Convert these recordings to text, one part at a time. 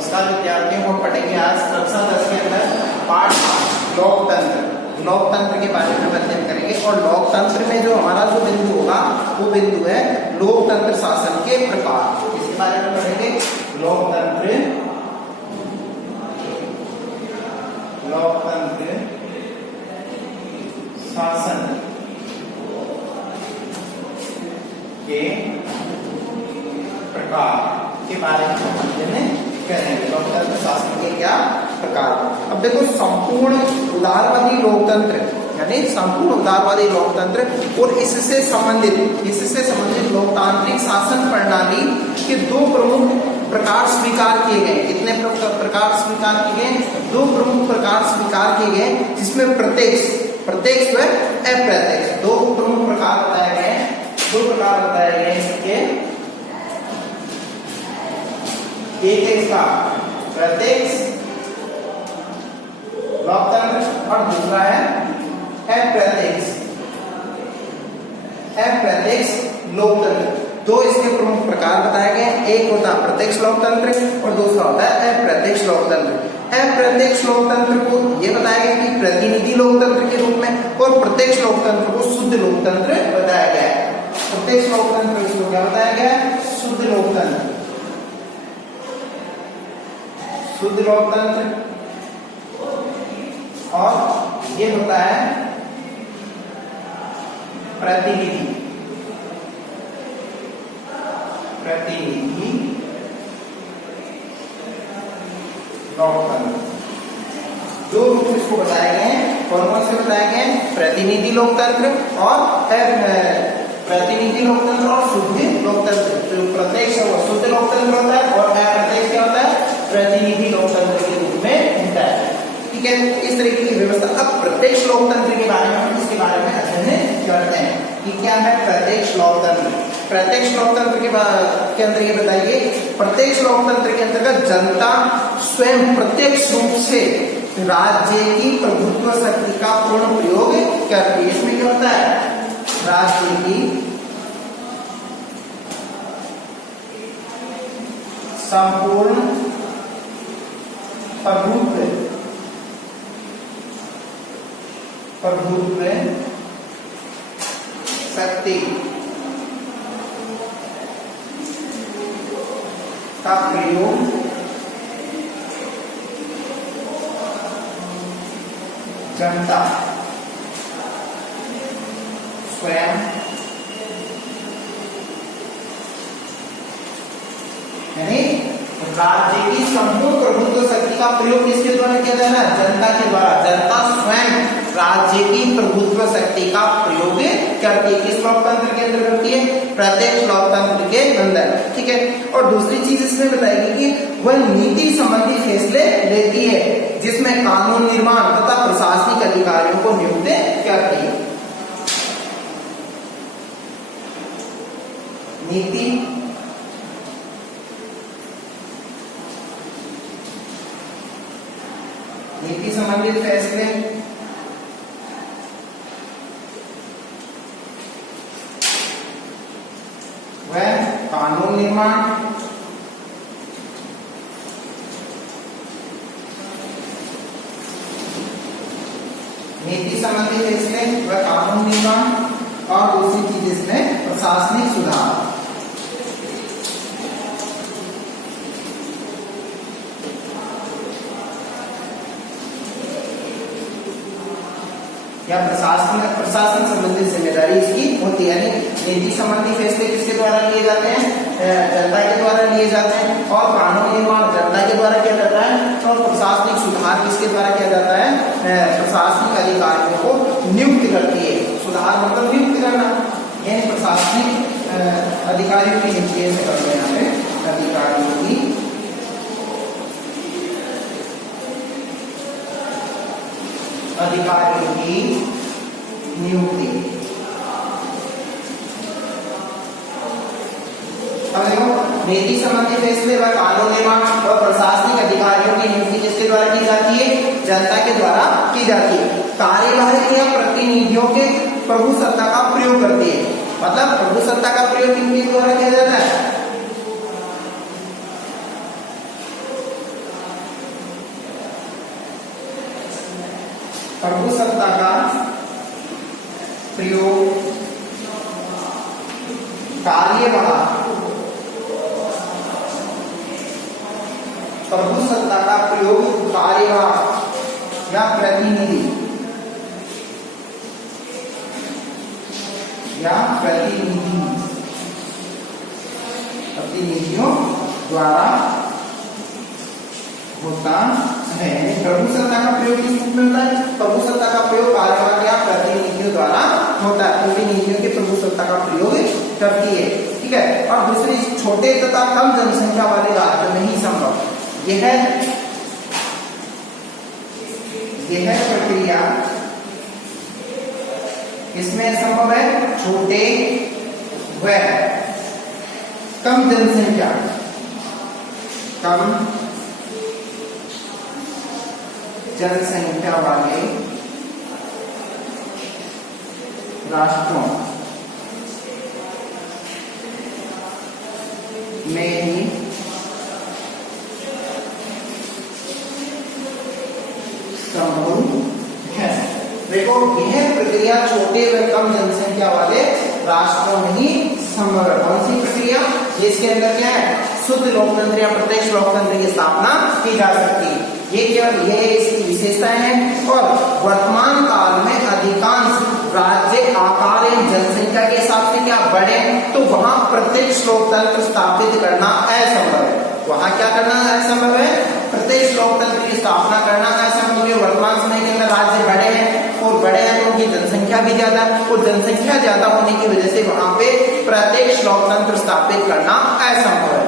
नमस्कार विद्यार्थियों, हम पढ़ेंगे आज कक्षा 10 के अंदर पाठ लोकतंत्र। लोकतंत्र के बारे में अध्ययन करेंगे और लोकतंत्र में जो हमारा जो बिंदु होगा वो बिंदु है लोकतंत्र शासन के प्रकार। इसके बारे में पढ़ेंगे लोकतंत्र शासन के प्रकार के बारे में अध्ययन करेंगे। लोकतंत्र शासन के क्या प्रकार। अब देखो, संपूर्ण उदारवादी लोकतंत्र यानी संपूर्ण उदारवादी लोकतंत्र और इससे संबंधित लोकतांत्रिक शासन प्रणाली के दो प्रमुख प्रकार स्वीकार किए गए। कितने प्रकार स्वीकार किए गए? दो प्रमुख प्रकार स्वीकार किए गए, जिसमें प्रत्यक्ष व अप्रत्यक्ष दो प्रमुख प्रकार बताए गए। दो प्रकार बताए गए इसके, एक है इसका प्रत्यक्ष लोकतंत्र और दूसरा है अप्रत्यक्ष लोकतंत्र। दो इसके प्रमुख प्रकार बताए गए, एक होता है प्रत्यक्ष लोकतंत्र और दूसरा होता है अप्रत्यक्ष लोकतंत्र। अप्रत्यक्ष लोकतंत्र को यह बताया गया कि प्रतिनिधि लोकतंत्र के रूप में और प्रत्यक्ष लोकतंत्र को शुद्ध लोकतंत्र बताया गया है। प्रत्यक्ष लोकतंत्र इसको क्या बताया गया? शुद्ध लोकतंत्र। शुद्ध लोकतंत्र और ये होता है प्रतिनिधि लोकतंत्र। दो रूप इसको बताए गए हैं। कौन से बताए गए? प्रतिनिधि लोकतंत्र और प्रतिनिधि लोकतंत्र और शुद्ध लोकतंत्र। जो प्रत्यक्ष शुद्ध लोकतंत्र होता है और अप्रत्यक्ष क्या होता है? प्रतिनिधि लोकतंत्र के रूप में होता है। ठीक है, इस तरीके की व्यवस्था। अब प्रत्यक्ष लोकतंत्र के बारे में हम इसके बारे में अध्ययन करते हैं कि क्या है प्रत्यक्ष लोकतंत्र। प्रत्यक्ष लोकतंत्र के अंदर ये बताइए, प्रत्यक्ष लोकतंत्र के अंतर्गत जनता स्वयं प्रत्यक्ष रूप से राज्य की प्रभुत्व शक्ति का पूर्ण प्रयोग करती है। इसमें क्या होता है? राज्य की संपूर्ण प्रभुत्व शक्ति का प्रयोग जनता स्वयं यानी राज्य की संपूर्ण प्रभुत्व शक्ति का प्रयोग किसके द्वारा किया जाएगा? जनता के द्वारा। जनता स्वयं राज्य की प्रभुत्व शक्ति का प्रयोग करती है। किस लोकतंत्र के अंदर करती है? प्रत्यक्ष लोकतंत्र के अंदर। ठीक है, और दूसरी चीज इसमें बताएगी कि वह नीति संबंधी फैसले लेती है, जिसमें कानून निर्माण तथा प्रशासनिक अधिकारियों को नियुक्त करती है। नीति संबंधित फैसले व कानून निर्माण नीति संबंधी फैसले व कानून निर्माण और दूसरी चीज इसमें प्रशासनिक सुधार या प्रशासन संबंधित जिम्मेदारी इसकी होती है। यानी नीति संबंधी फैसले किसके द्वारा लिए जाते हैं? जनता के द्वारा लिए जाते हैं। और कानून निर्माण जनता के द्वारा किया जाता है और प्रशासनिक सुधार किसके द्वारा किया जाता है? प्रशासनिक अधिकारियों को नियुक्त करती है। सुधार मतलब नियुक्त करना, यानी प्रशासनिक अधिकारियों की नियुक्ति से करते हैं। यहाँ पे अधिकारियों की नियुक्ति। अब देखो, नीति संबंधी फैसले व कानून निर्माण व प्रशासनिक अधिकारियों की नियुक्ति किसके द्वारा की जाती है? जनता के द्वारा की जाती है। कार्यवाही या प्रतिनिधियों के प्रभु सत्ता का प्रयोग करती है। मतलब प्रभु सत्ता का प्रयोग किनके द्वारा किया जाता है? प्रभुसत्ता का प्रयोग कार्यवाह, प्रभुसत्ता का प्रयोग कार्यवाह या प्रतिनिधि या प्रतिनिधियों द्वारा होता है। प्रभुसत्ता का प्रयोग किस रूप में होता है? प्रभुसत्ता का प्रयोग कार्यवाह या प्रतिनिधियों द्वारा होता है। प्रतिनिधियों के प्रभुसत्ता का प्रयोग करती है, ठीक है। और दूसरी, छोटे तथा कम जनसंख्या वाले राज्यों में ही संभव। यह प्रक्रिया इसमें संभव है छोटे व कम जनसंख्या वाले राष्ट्रों में ही संभव है। देखो, यह प्रक्रिया छोटे व कम जनसंख्या वाले राष्ट्रों में ही संभव है। कौन सी प्रक्रिया? इसके अंदर क्या है? शुद्ध लोकतंत्र या प्रत्यक्ष लोकतंत्र की स्थापना की जा सकती है। ये केवल यह इसकी विशेषताएं हैं। और वर्तमान काल में अधिकांश राज्य आकार एवं जनसंख्या के हिसाब से क्या बड़े, तो वहां प्रत्यक्ष लोकतंत्र स्थापित करना असंभव है। वहां क्या करना असंभव है? प्रत्यक्ष लोकतंत्र की स्थापना करना असंभव है। वर्तमान समय के अंदर राज्य बड़े हैं और बड़े हैं तो उनकी जनसंख्या भी ज्यादा, और जनसंख्या ज्यादा होने की वजह से वहां पे प्रत्यक्ष लोकतंत्र स्थापित करना असंभव है।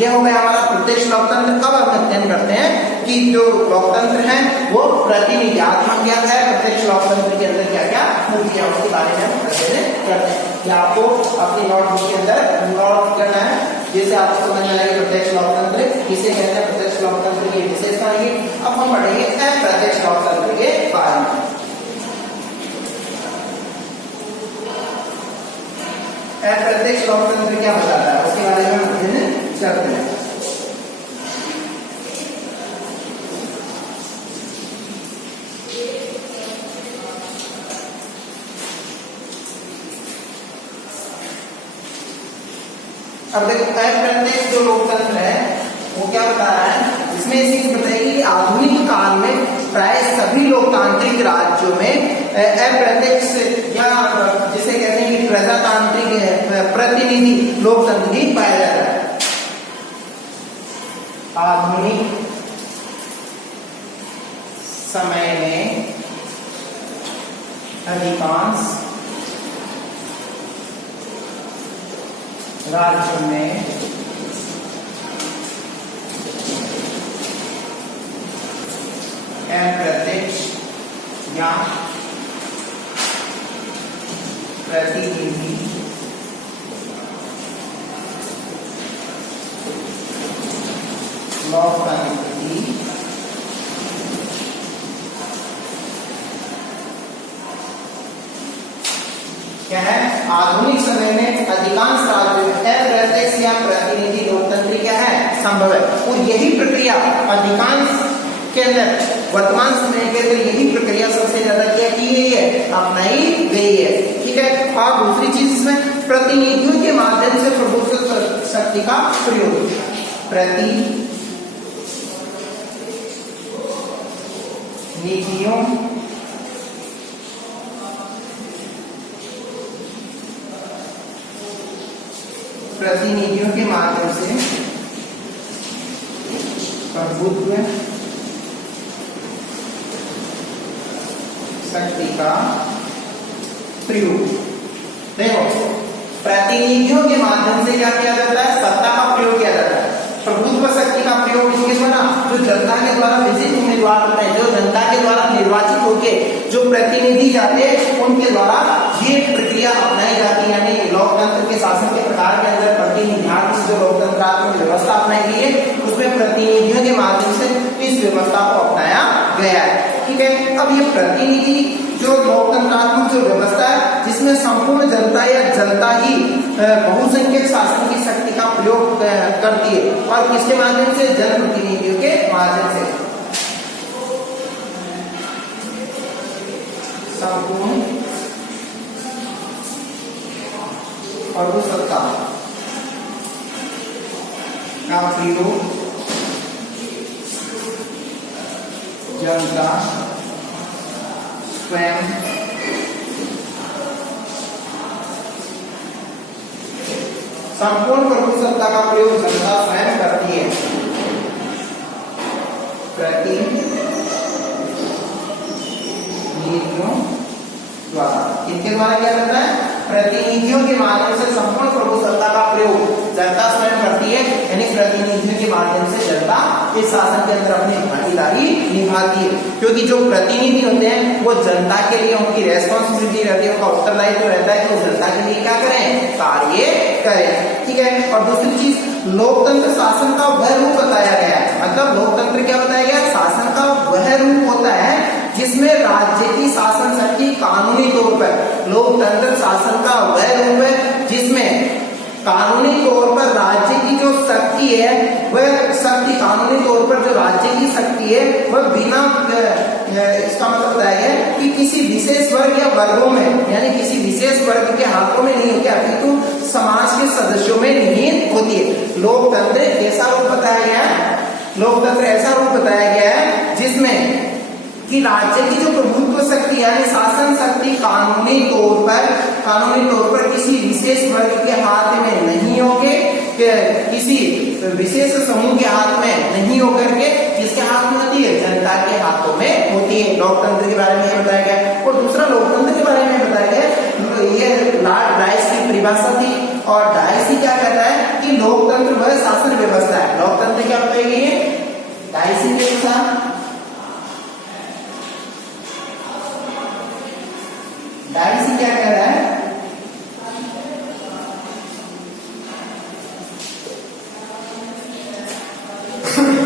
यह हो गया हमारा प्रत्यक्ष लोकतंत्र। अब हम अध्ययन करते हैं कि जो लोकतंत्र है वो प्रतिनिधित्व क्या है, प्रत्यक्ष लोकतंत्र के अंदर क्या क्या मुख्य है उसके बारे में हम अध्ययन करते हैं। ये आपको अपनी नोटबुक के अंदर नोट करना है, जैसे आपको समझ में आएगा प्रत्यक्ष लोकतंत्र किसे कहते हैं, प्रत्यक्ष लोकतंत्र की विशेषता है। अब हम पढ़ेंगे अप्रत्यक्ष लोकतंत्र के बारे में। अप्रत्यक्ष लोकतंत्र क्या बताता है उसके बारे में हम अध्ययन करते हैं। अब देखो, अप्रत्यक्ष जो लोकतंत्र है वो क्या बता रहा है, इसमें इसी बताइए कि आधुनिक काल में प्राय सभी लोकतांत्रिक राज्यों में अप्रत्यक्ष या जिसे कहते हैं कि प्रजातांत्रिक प्रतिनिधि लोकतंत्र ही पाया जाता है। आधुनिक समय में अधिकांश राज्यों में अप्रत्यक्ष या प्रतिनिधि लोकतंत्र की क्या है, आधुनिक समय में अधिकांश राज्यों में अप्रत्यक्ष या प्रतिनिधि लोकतंत्र क्या है, संभव है। और यही प्रक्रिया अधिकांश के अंदर वर्तमान समय के अंदर यही प्रक्रिया सबसे ज्यादा क्या की गई है, अपनाई गई है, ठीक है। और दूसरी चीज इसमें प्रतिनिधियों के माध्यम से प्रभुत्व शक्ति का प्रयोग, प्रतिनिधियों के माध्यम से प्रभुत्व शक्ति का प्रयोग। देखो, प्रतिनिधियों के माध्यम से क्या किया जाता है, सत्ता का प्रयोग किया जाता है। प्रभुत्व शक्ति का प्रयोग किसके द्वारा, जो जनता के द्वारा विशिष्ट उम्मीदवार होते हैं, जो जनता के द्वारा निर्वाचित होकर जो प्रतिनिधि जाते हैं उनके द्वारा ये प्रक्रिया अपनाई जाती है। यानी लोकतंत्र के शासन के प्रकार के अंदर प्रतिनिधित्व जो लोकतंत्रात्मक व्यवस्था अपनाई गई है उसमें प्रतिनिधियों के माध्यम से इस व्यवस्था को अपनाया गया है, ठीक है। अब ये प्रतिनिधि जो लोकतंत्रात्मक जो व्यवस्था है जिसमें संपूर्ण जनता या जनता ही बहुसंख्यक शासन की शक्ति का प्रयोग करती है, और किसके माध्यम से, जनप्रतिनिधियों के माध्यम से। संपूर्ण प्रभुसत्ता का प्रयोग जनता स्वयं संपूर्ण प्रभुसत्ता का प्रयोग जनता स्वयं करती है प्रतिनिधियों द्वारा। किसके द्वारा किया जाता है? प्रतिनिधियों के माध्यम से संपूर्ण प्रभुसत्ता का प्रयोग जनता स्वयं करती है, यानी प्रतिनिधियों के माध्यम से जनता इस शासन के अंदर अपनी भागीदारी निभाती है। क्योंकि जो प्रतिनिधि होते हैं वो जनता के लिए उनकी रेस्पॉन्सिबिलिटी रहती है, उनका उत्तरदायित्व रहता है कि वो जनता के लिए क्या करें, कार्य करें। ठीक है। और दूसरी चीज, लोकतंत्र शासन का वह रूप बताया गया है। मतलब लोकतंत्र क्या बताया गया? शासन का वह रूप होता है जिसमें राज्य की शासन शक्ति कानूनी तौर पर, लोकतंत्र शासन का वह रूप है जिसमें कानूनी तौर पर राज्य की जो शक्ति है, वह शक्ति कानूनी तौर पर जो राज्य की शक्ति है वह बिना, इसका मतलब बताया गया कि किसी विशेष वर्ग या वर्गों में, यानी किसी विशेष वर्ग के हाथों में नहीं होती, अपितु समाज के सदस्यों में निहित होती है। लोकतंत्र ऐसा रूप बताया गया है, लोकतंत्र ऐसा रूप बताया गया है जिसमें कि राज्य की जो प्रभुत्व शक्ति यानी शासन शक्ति कानूनी तौर पर किसी विशेष वर्ग के हाथ में नहीं होके, किसी विशेष समूह के हाथ में नहीं होकर के किसके हाथ में होती है? जनता के हाथों में होती है। लोकतंत्र के बारे में ये बताया गया। और दूसरा लोकतंत्र के बारे में बताया गया, ये लॉर्ड डाइस की परिभाषा थी। और डाइस ही क्या कहता है कि लोकतंत्र वह शासन व्यवस्था है। लोकतंत्र क्या बताई गई है? डाइस की व्यवस्था डाइस क्या कह रहा है?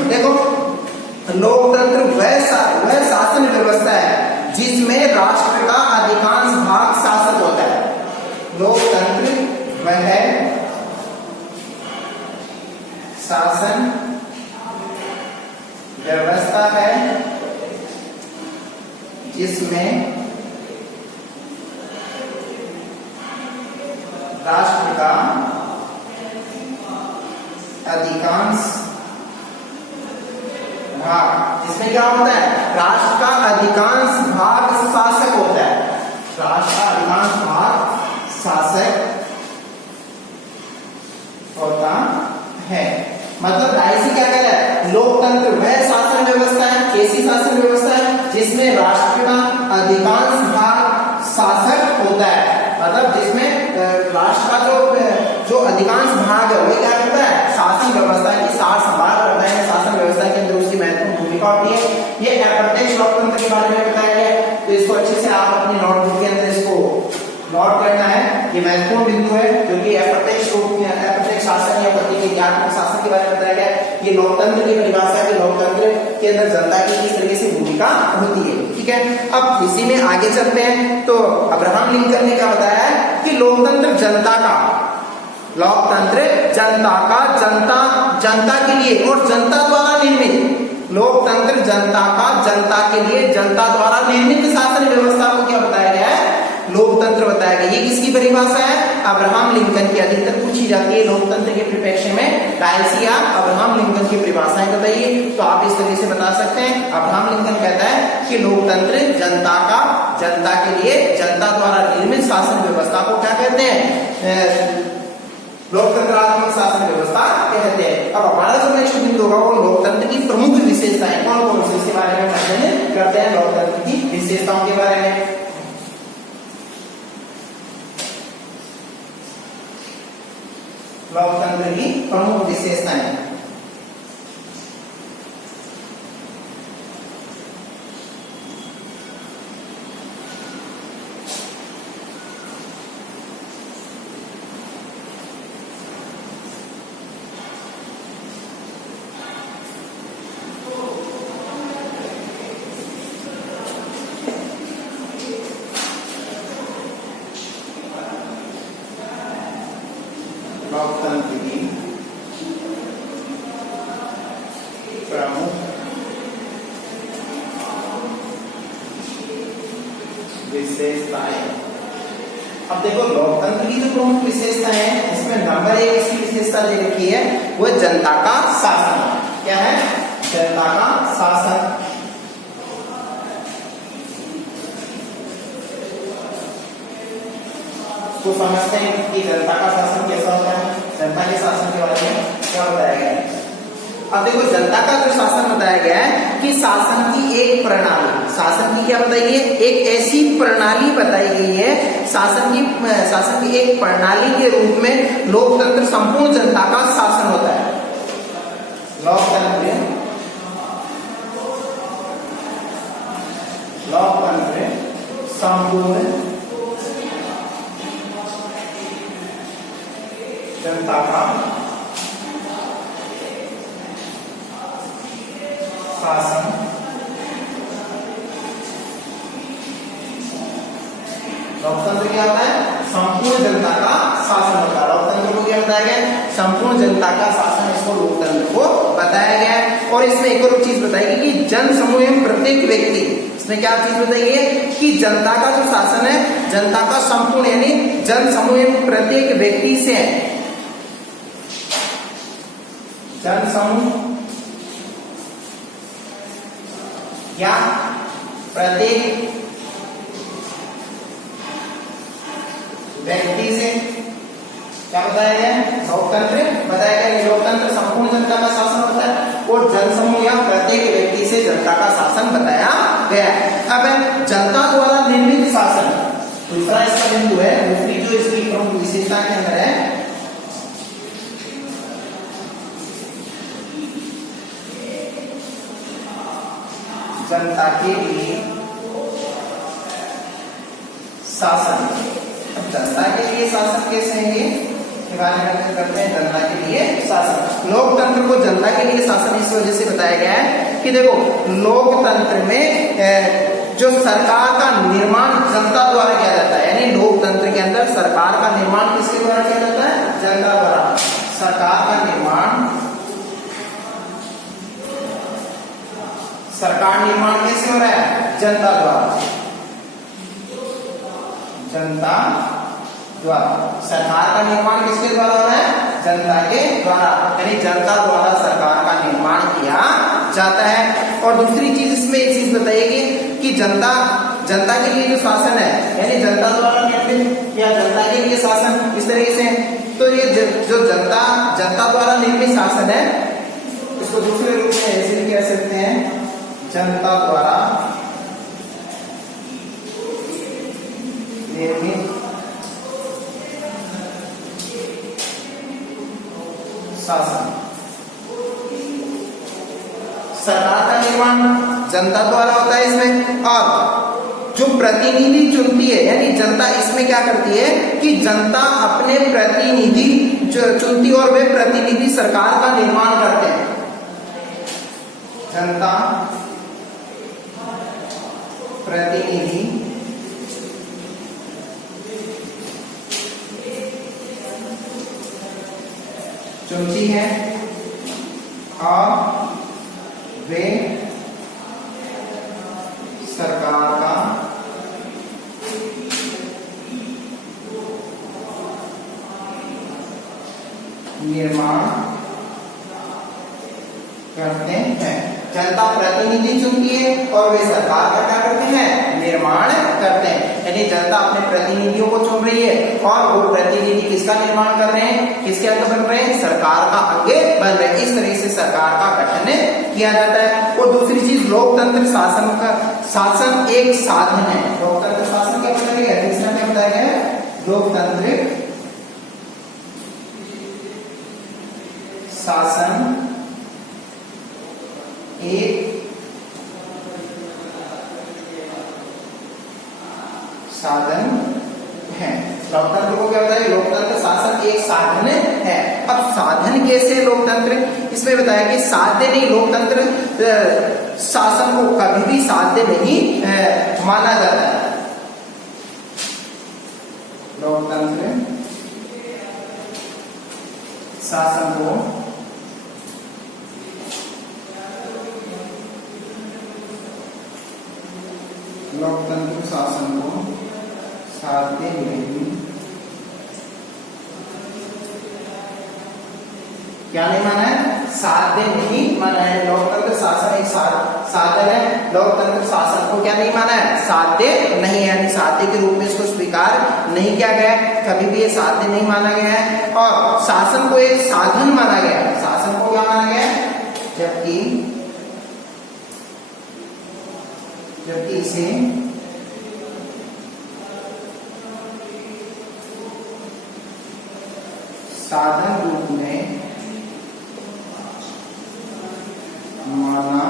देखो, लोकतंत्र वह शासन व्यवस्था है जिसमें राष्ट्र का अधिकांश भाग शासक होता है। लोकतंत्र वह शासन व्यवस्था है जिसमें राष्ट्र का अधिकांश भाग, जिसमें क्या होता है? राष्ट्र का अधिकांश भाग शासक होता है। राष्ट्र का अधिकांश भाग शासक होता है। मतलब डाइसी क्या कह रहा है? लोकतंत्र वह शासन व्यवस्था है, कैसी शासन व्यवस्था है जिसमें राष्ट्र का अधिकांश भाग शासक होता है। मतलब जिसमें राष्ट्र का जो अधिकांश भाग है वो क्या करता है? शासन व्यवस्था की सार संभाल करता है। शासन व्यवस्था के अंदर उसकी महत्वपूर्ण भूमिका होती है। ये अप्रत्यक्ष लोकतंत्र के बारे में बताया गया है, तो इसको अच्छे से आप अपनी नोटबुक के अंदर इसको नोट करना है। ये महत्वपूर्ण बिंदु है क्योंकि अप्रत्यक्ष शासन या प्रतिनिधित्व शासन के बारे में बताया गया है। ये लोकतंत्र की परिभाषा है कि लोकतंत्र के अंदर जनता की किस तरीके से भूमिका होती है। ठीक है। अब इसी में आगे चलते हैं। तो अब्राहम लिंकन ने क्या बताया है कि लोकतंत्र जनता का जनता के लिए और जनता द्वारा निर्मित, लोकतंत्र जनता के लिए जनता द्वारा निर्मित शासन व्यवस्था को क्या बताया गया है? लोकतंत्र बताया गया। ये किसकी परिभाषा है? अब्राहम लिंकन की। अधिकतर पूछी जाती है लोकतंत्र के परिप्रेक्ष्य में डाइसी या अब्राहम लिंकन की परिभाषाएं बताइए, तो आप इस तरह से बता सकते हैं। अब्राहम लिंकन कहता है कि लोकतंत्र जनता के लिए जनता द्वारा निर्मित शासन व्यवस्था को क्या कहते हैं? लोकतंत्रात्मक शासन व्यवस्था कहते हैं। अब हमारा जो नेक्स्ट बिंदु होगा वो लोकतंत्र की प्रमुख विशेषताएं कौन कौन सी, इसके बारे में अध्ययन करते हैं। लोकतंत्र की विशेषताओं के बारे में लोकतंत्र की प्रमुख विशेषताएं। लोकतंत्र की विशेषताएं। अब देखो लोकतंत्र की जो प्रमुख विशेषता है, इसमें नंबर 1 इसकी विशेषता दे रखी है, वो जनता का शासन। क्या है? जनता का शासन। तो समझते हैं कि जनता का शासन कैसा होता है। जनता के शासन के बारे में क्या बताया गया है? अब देखो जनता का जो शासन बताया गया है कि शासन की एक प्रणाली, शासन की क्या बताई गई है? एक ऐसी प्रणाली बताई गई है, शासन की एक प्रणाली के रूप में लोकतंत्र संपूर्ण जनता का शासन होता है। लोकतंत्र संपूर्ण जनता का शासन। लोकतंत्र क्या होता है? संपूर्ण जनता का शासन होता है। लोकतंत्र को क्या बताया गया? संपूर्ण जनता का शासन, इसको लोकतंत्र को बताया गया है। और इसमें एक और चीज बताई गई कि जन समूह में प्रत्येक व्यक्ति, इसमें क्या चीज बताई गई है कि जनता का जो शासन है, जनता का संपूर्ण यानी जन समूह में प्रत्येक व्यक्ति से है। जन समूह या प्रत्येक व्यक्ति से क्या बताया गया? लोकतंत्र बताया गया। लोकतंत्र संपूर्ण जनता का शासन होता है और जनसमूह या प्रत्येक व्यक्ति से जनता का शासन बताया गया है। अब जनता द्वारा निर्मित शासन, दूसरा इसका बिंदु है, दूसरी जो इसकी प्रमुख विशेषता के अंदर है, जनता के लिए शासन। जनता के लिए शासन कैसे है ये बारे में करते हैं। जनता के लिए शासन, लोकतंत्र को जनता के लिए शासन इस वजह से बताया गया है कि देखो लोकतंत्र में जो सरकार का निर्माण जनता द्वारा किया जाता है, यानी लोकतंत्र के अंदर सरकार का निर्माण किसके द्वारा किया जाता है? जनता द्वारा। सरकार का निर्माण, सरकार निर्माण कैसे हो रहा है? जनता द्वारा। जनता द्वारा सरकार का निर्माण किसके द्वारा हो रहा है? जनता के द्वारा, यानी जनता द्वारा सरकार का निर्माण किया जाता है। और दूसरी चीज इसमें एक चीज बताइएगी कि जनता के लिए जो शासन है, यानी जनता द्वारा निर्मित या जनता के लिए शासन, इस तरीके से। तो ये जो जनता द्वारा निर्मित शासन है, इसको दूसरे रूप में ऐसे भी कह सकते हैं, जनता द्वारा निर्मित शासन। सरकार का निर्माण जनता द्वारा होता है इसमें। और जो प्रतिनिधि चुनती है, यानी जनता इसमें क्या करती है कि जनता अपने प्रतिनिधि चुनती और वे प्रतिनिधि सरकार का निर्माण करते हैं। जनता प्रतिनिधि चुनती है और वे सरकार का निर्माण करते हैं। जनता प्रतिनिधि चुनती है और वे सरकार का क्या करते हैं? निर्माण करते हैं। यानी जनता अपने प्रतिनिधियों को चुन रही है और वो प्रतिनिधि किसका निर्माण कर रहे हैं? किसके अंग बन रहे हैं? सरकार का अंग बन रहे हैं। इस तरह से सरकार का गठन किया जाता है। और दूसरी चीज, लोकतंत्र शासन एक साधन है। लोकतंत्र शासन क्या बताया गया? तीसरा क्या बताया गया? लोकतंत्र शासन एक साधन है। लोकतंत्र को क्या होता है? लोकतंत्र शासन एक साधन है। अब साधन कैसे लोकतंत्र? इसमें बताया कि साध्य नहीं, लोकतंत्र शासन को कभी भी साध्य नहीं माना जाता है। लोकतंत्र शासन को लोकतंत्र शासन को साध्य नहीं, क्या नहीं माना है? साध्य नहीं माना है। लोकतंत्र शासन एक साधन है, लोकतंत्र शासन को क्या नहीं माना है? साध्य नहीं है, यानी साध्य के रूप में इसको स्वीकार नहीं किया गया है, कभी भी ये साध्य नहीं माना गया है। और शासन को एक साधन माना गया है। शासन को क्या माना गया है? जबकि इसे साधन रूप में माना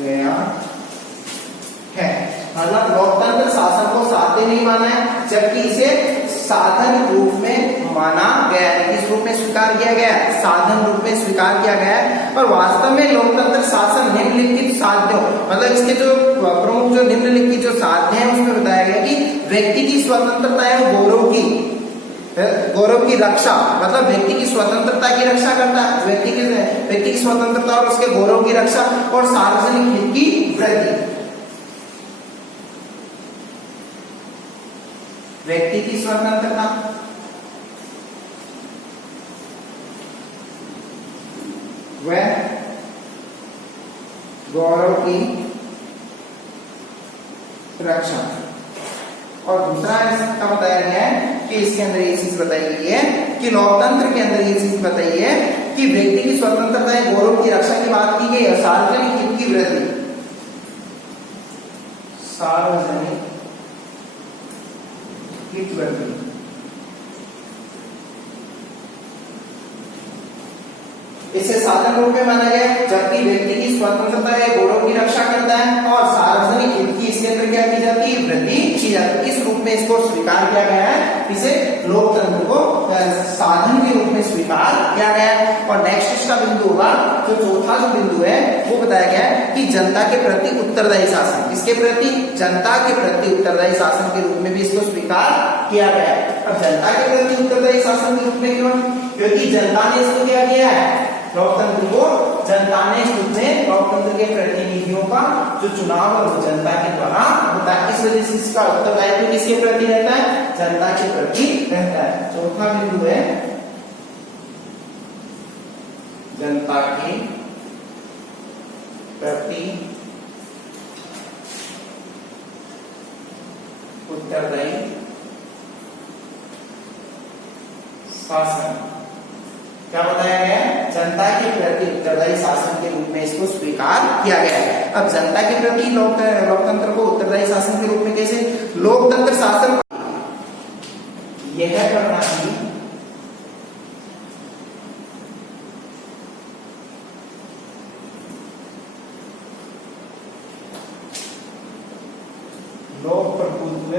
गया है। मतलब लोकतंत्र शासन को साध्य नहीं माना है, जबकि इसे साधन रूप में माना गया है। किस रूप में स्वीकार किया गया है? साधन रूप में स्वीकार किया गया है। और वास्तव में लोकतंत्र शासन निम्नलिखित साध्यों, मतलब इसके जो प्रमुख जो निम्नलिखित जो साध्य है उसमें बताया गया कि व्यक्ति की स्वतंत्रता एवं गौरव की रक्षा, मतलब व्यक्ति की स्वतंत्रता की रक्षा करता है, व्यक्ति की स्वतंत्रता और उसके गौरव की रक्षा, और सार्वजनिक हित की वृद्धि। व्यक्ति की स्वतंत्रता, वह गौरव की रक्षा, और दूसरा इसका बताया गया है कि इसके अंदर ये चीज बताई गई है कि लोकतंत्र के अंदर ये चीज बताई है कि व्यक्ति की स्वतंत्रता या गौरव की रक्षा की बात की गई है, सार्वजनिक हित की वृद्धि, सार्वजनिक हित वृद्धि। इसे साधन रूप में माना गया, जबकि व्यक्ति की स्वतंत्रता या गौरव की रक्षा करता है और सार्वजनिक हित की इसके अंदर क्या की जाती है? वृद्धि की जाती है। इस रूप में इसको स्वीकार किया गया है, इसे लोकतंत्र को साधन के रूप में स्वीकार किया गया है। और नेक्स्ट इसका बिंदु होगा, जो चौथा जो बिंदु है वो बताया गया है कि जनता के प्रति उत्तरदायी शासन। इसके प्रति, जनता के प्रति उत्तरदायी शासन के रूप में भी इसको स्वीकार किया गया है। अब जनता के प्रति उत्तरदायी शासन के रूप में क्यों? क्योंकि जनता ने इसको क्या किया है? लोकतंत्र को जनता ने उसमें लोकतंत्र के प्रतिनिधियों का जो चुनाव है वो जनता के द्वारा होता है। इस वजह से इसका उत्तरदायित्व किसके प्रति रहता है? जनता के प्रति रहता है। चौथा बिंदु है जनता के प्रति उत्तरदायी शासन। क्या बताया गया? जनता के प्रति उत्तरदायी शासन के रूप में इसको स्वीकार किया गया है। अब जनता के प्रति लोकतंत्र को उत्तरदायी शासन के रूप में कैसे? लोकतंत्र शासन यह प्रणाली लोक प्रभुत्व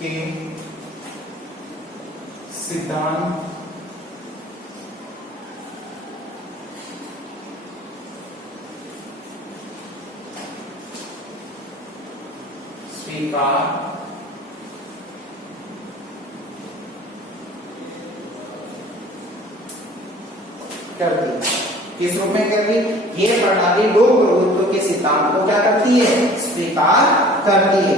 के सिद्धांत स्वीकार कर दी। किस रूप में कर दी? ये प्रणाली लोक प्रभुत्व के सिद्धांत को क्या करती है? स्वीकार करती है।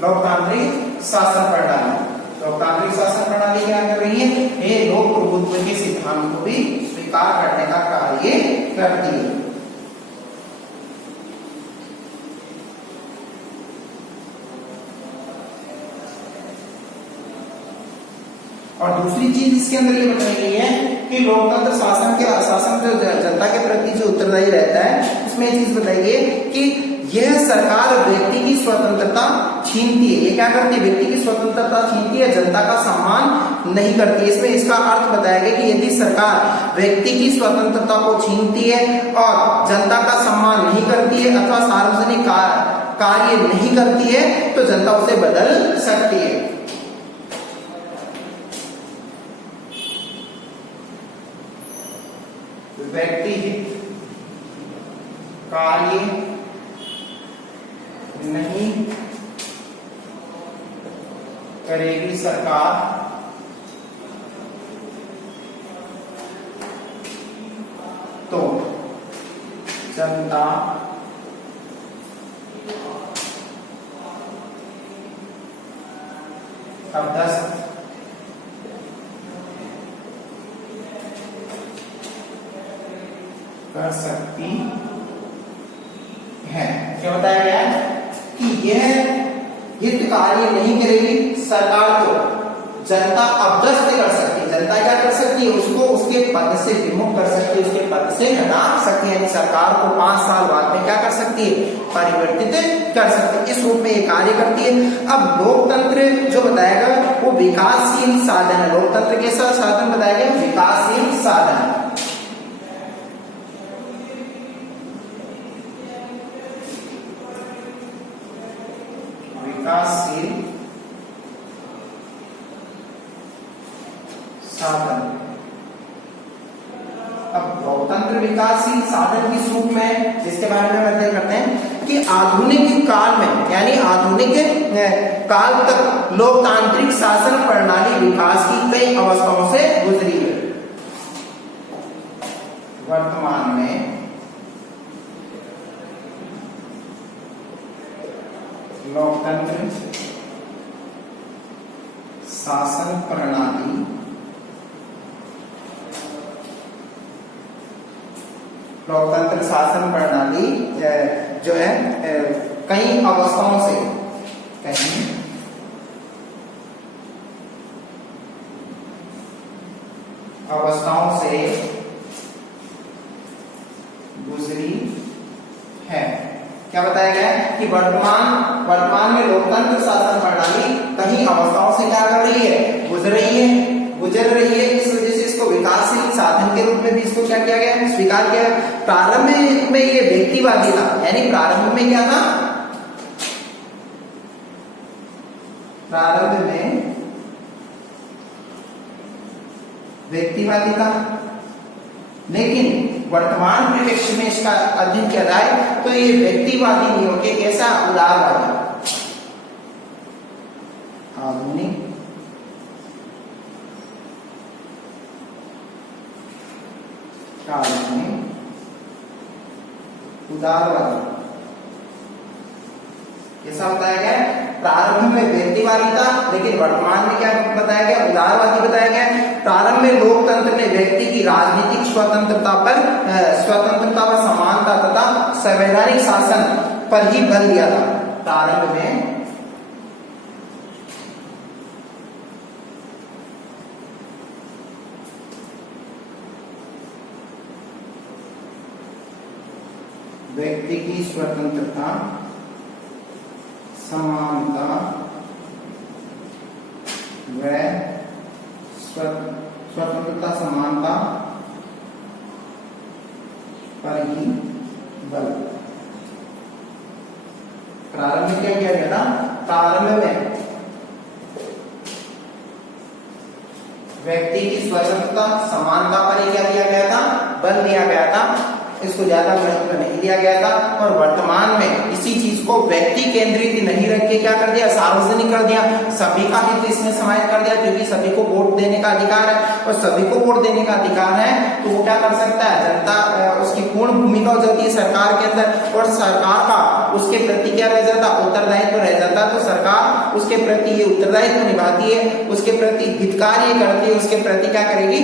लोकतांत्रिक शासन प्रणाली, लोकतांत्रिक शासन प्रणाली क्या कर रही है? ये लोक प्रभुत्व के सिद्धांत को भी स्वीकार करने का कार्य करती है। और दूसरी चीज इसके अंदर ये बताई गई है कि लोकतंत्र शासन जो जनता के प्रति जो उत्तरदायी रहता है, उसमें ये चीज बताई गई है कि यह सरकार व्यक्ति की स्वतंत्रता छीनती है। ये क्या करती है? व्यक्ति की स्वतंत्रता छीनती है, जनता का सम्मान नहीं करती है। इसमें इसका अर्थ बताया गया कि यदि सरकार व्यक्ति की स्वतंत्रता को छीनती है और जनता का सम्मान नहीं करती है अथवा सार्वजनिक कार्य नहीं करती है तो जनता उसे बदल सकती है। व्यक्तिहित कार्य नहीं करेगी सरकार तो जनता अभ्यस्त कर सकती है। क्या बताया गया कि यह हित कार्य नहीं करेगी सरकार को, जनता अभ्यस्त कर सकती है। जनता क्या कर सकती है, उसको उसके पद से विमुख कर सकती है, उसके पद से हटा सकती है। यानी सरकार को 5 साल बाद में क्या कर सकती है, परिवर्तित कर सकती है। इस रूप में ये कार्य करती है। अब लोकतंत्र जो बताएगा वो विकासशील साधन है। लोकतंत्र कैसा साधन बताया गया, विकासशील साधन। विकासशील साधन। अब लोकतंत्र विकासशील साधन किस रूप में, जिसके बारे में अध्ययन करते हैं कि आधुनिक काल में, यानी आधुनिक काल तक लोकतांत्रिक शासन प्रणाली विकास की कई अवस्थाओं से गुजरी है। वर्तमान में लोकतंत्र शासन प्रणाली लोकतंत्र शासन प्रणाली जो है कई अवस्थाओं से गुजरी है। क्या बताया गया है कि वर्तमान में लोकतंत्र शासन प्रणाली कई अवस्थाओं से क्या कर रही है, गुजर रही है। इस वजह से इसको विकासशील साधन के रूप में भी इसको क्या किया गया, स्वीकार किया। प्रारंभ में ये व्यक्तिवादी था, यानी प्रारंभ में क्या था, प्रारंभ में व्यक्तिवादी था, लेकिन वर्तमान परिप्रेक्ष्य में इसका अध्ययन किया जाए तो ये व्यक्तिवादी नहीं होके कैसा, उदारवादी। आधुनिक काल में उदारवादी कैसा बताया गया, प्रारंभ में व्यक्तिवादी था, लेकिन वर्तमान में क्या बताया गया, उदारवादी बताया गया। प्रारंभ में लोकतंत्र ने व्यक्ति की राजनीतिक स्वतंत्रता व समानता तथा संवैधानिक शासन पर ही बल दिया था। प्रारंभ में व्यक्ति की स्वतंत्रता, समानता व स्वतंत्रता समानता पर ही बल। प्रारंभ में क्या किया गया था, प्रारंभ में व्यक्ति की स्वतंत्रता समानता पर ही क्या दिया गया था, बल दिया गया था। इसको ज्यादा महत्व नहीं दिया गया था। और वर्तमान में इसी चीज को व्यक्ति केंद्रित नहीं रख के क्या कर दिया, सार्वजनिक कर दिया। सभी का हित इसमें समाहित कर दिया, क्योंकि सभी को वोट देने का अधिकार है, और सभी को वोट देने का अधिकार है तो वो क्या कर सकता है, जनता उसकी पूर्ण भूमिका हो जाती है सरकार के अंदर, और सरकार का उसके प्रति क्या रह जाता, उत्तरदायित्व रह जाता। तो सरकार उसके प्रति ये उत्तरदायित्व निभाती है, उसके प्रति हित कार्य करती है, उसके प्रति क्या करेगी,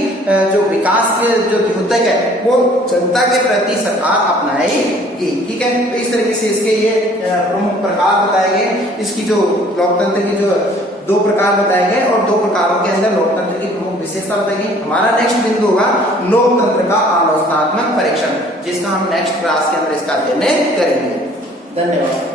जो विकास के जो द्योतक है वो जनता के प्रति सरकार अपनाएगी। ठीक है, तो इस तरीके से इसके ये प्रमुख प्रकार बताए गए। इसकी जो लोकतंत्र की जो 2 प्रकार बताए गए, और 2 प्रकारों के अंदर लोकतंत्र की प्रमुख विशेषता बताई गई। हमारा नेक्स्ट बिंदु होगा लोकतंत्र का आलोचनात्मक परीक्षण, जिसका हम नेक्स्ट क्लास के अंदर इसका अध्ययन करेंगे। धन्यवाद।